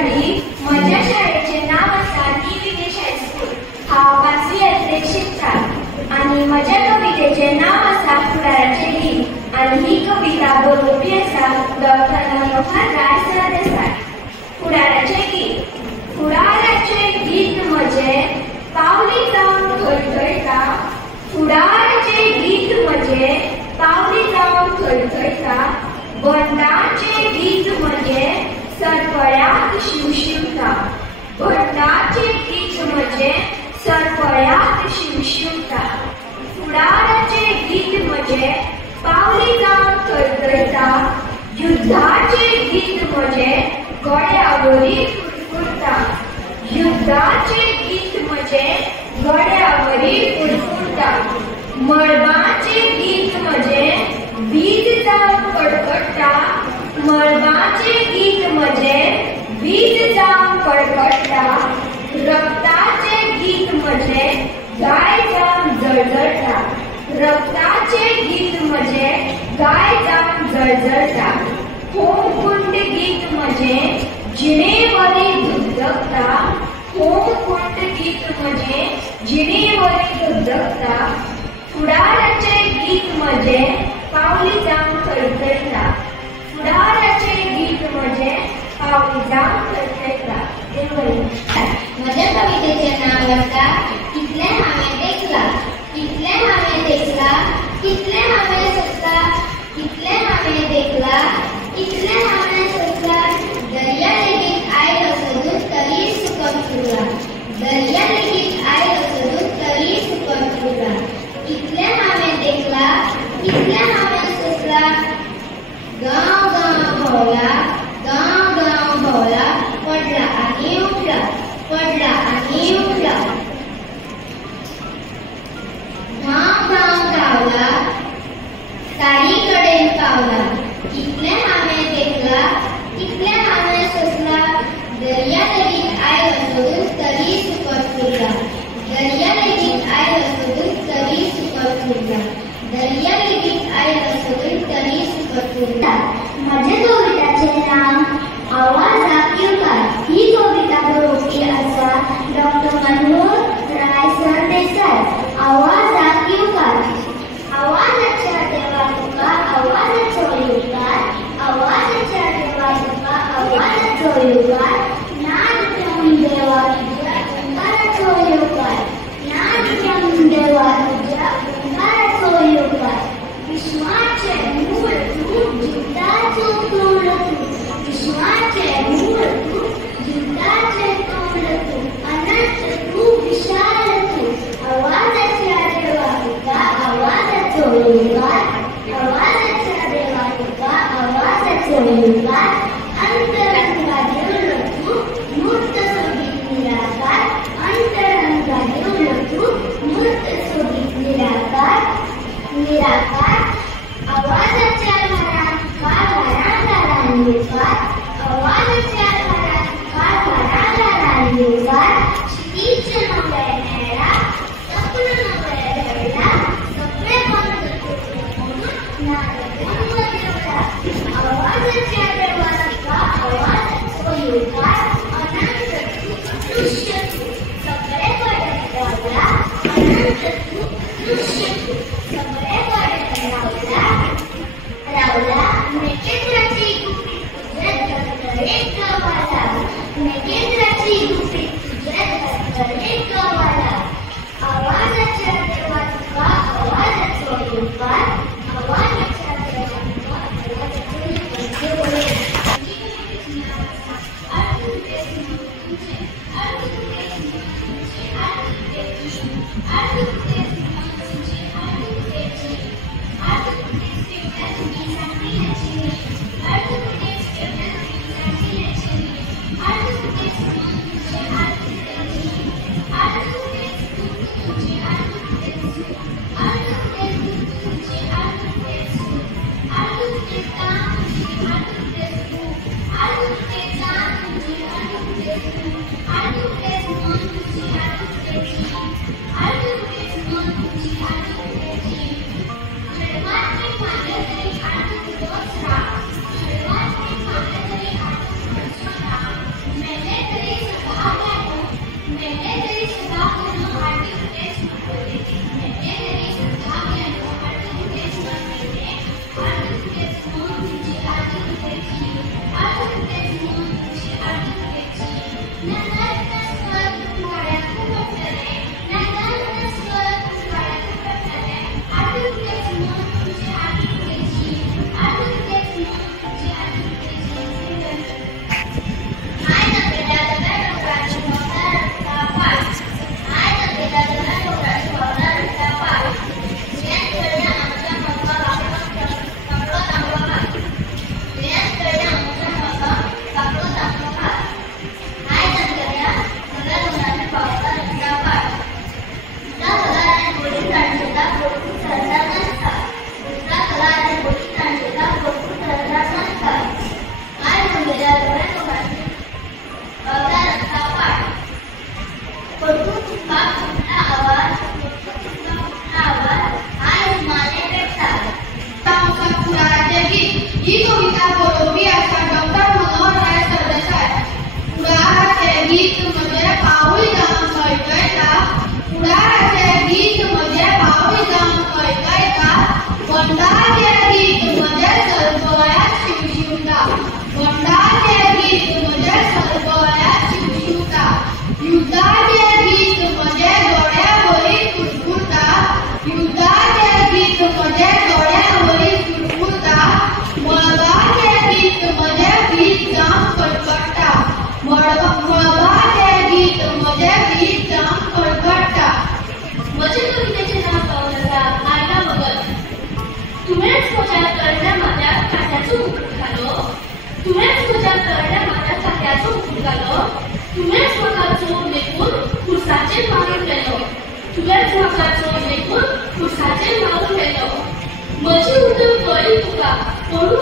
शेजारी माझ्या शाळेचे नाव आसा ती विदेश हायस्कूल. हांव 5वी यत्तेक शिकता आणि माझ्या कवितेचे नाव आसा फुडाराचे गीत. आणि ही कविता बरोवपी आसा डॉक्टर मनोहर राय सरदेसाय. फुडाराचे गीत. फुडाराचे गीत म्हजे पावली जावन थयथयता. फुडाराचे गीत म्हजे पावली जावन थयथयता. बंडाचे गीत म्हजे सरपळ्याक शिवशिवता. बंडाचे गीत म्हजे सरपळ्याक शिवशिवता. फुडाराचे गीत म्हजे पावली जावन थयथयता. युद्धाचे गीत म्हजे गड्यावरी फुरफुरता. युद्धाचे गीत म्हजे गड्यावरी फुरफुरता. मळबाचे गीत म्हजे वीज जावन कडकडटा. मळबाचे गीत म्हजे वीज जावन कडकडटा. रक्ताचे गीत म्हजे गाय जावन जळजळटा. रक्ताचे गीत म्हजे गाय जावन जळजळटा. होमकुंड गीत म्हजे जिणेवरी धुकधुकता. होमकुंड गीत म्हजे जिणेवरी धुकधुकता. फुडाराचे गीत म्हजे पावली जावन थयथयता. फुडाराचे गीत म्हजे पावली जावन थयथयता. माझ्या कवितेचे नाव आसा कितले हांवें देखला. कितले हांवें देखला. कितले हांवें सोंसला. कितले हांवें देखला. कितले हांवें सोंसला. दर्या लेगीत आयलो सोदून तरी सुकत उरला. दर्या लेगीत आयलो सोदून तरी सुकत उरला. कितले हांवें देखला. कितले हांवें सोंसला. गांव गांव भोंवला. गांव गांव भोंवला. पडला आनी उठला. पडला आनी उठला. गांव गांव धांवला. तारी कडेन पावला. कितले हांवें देखला. कितले हांवें सोंसला. दर्या लेगीत आयलो सोदून तरी सुकत उरला. दर्या लेगीत आयलो सोदून तरी सुकत उरला. दर्या लेगीत आयलो सोदून तरी सुकत उरला. माझ्या कविताचे नाव आवाजाक येवकार. ही कविता बरोवपी आसा डॉक्टर मनोहर राय सरदेसाय. आवाजाक येवकार. आवाजाच्या देवा तुका आवाजाचो येवकार. आवाजाच्या देवा तुका आवाजाचो येवकार. नाद देऊन देवा तुझ्या ओंकाराचो येवकार. नाद देऊन देवा तुझ्या ओंकाराचो येवकार. विश्वाचे मूळ तू जिवताचो तोंड तू. विश्वाचे मूळ तू जिवताचे तोंड तू. अनंत तू विशाल तू. आवाजाच्या देवा तुका आवाजाचो येवकार. आवाजाच्या देवा तुका आवाजाचो येवकार. अंतरंगा देऊळ तू मूर्त सोबीत निराकार. अंतरंगा देऊळ तू मूर्त सोबीत निराकार. निराकार. आवाजाच्या घरात का घराघरान येवकार. आवाजाच्या घरात का घराघरान येवकार. क्षितीज नवे नेळा. सपन नवे घडला. सपने बंद करून नाद बंद देवळा. आवाजाच्या देवा तुका इतल्याच म्हाका देखून खुशाचें नांव ठेवलो. म्हजी उदक कळ्ळी तुका, कोणू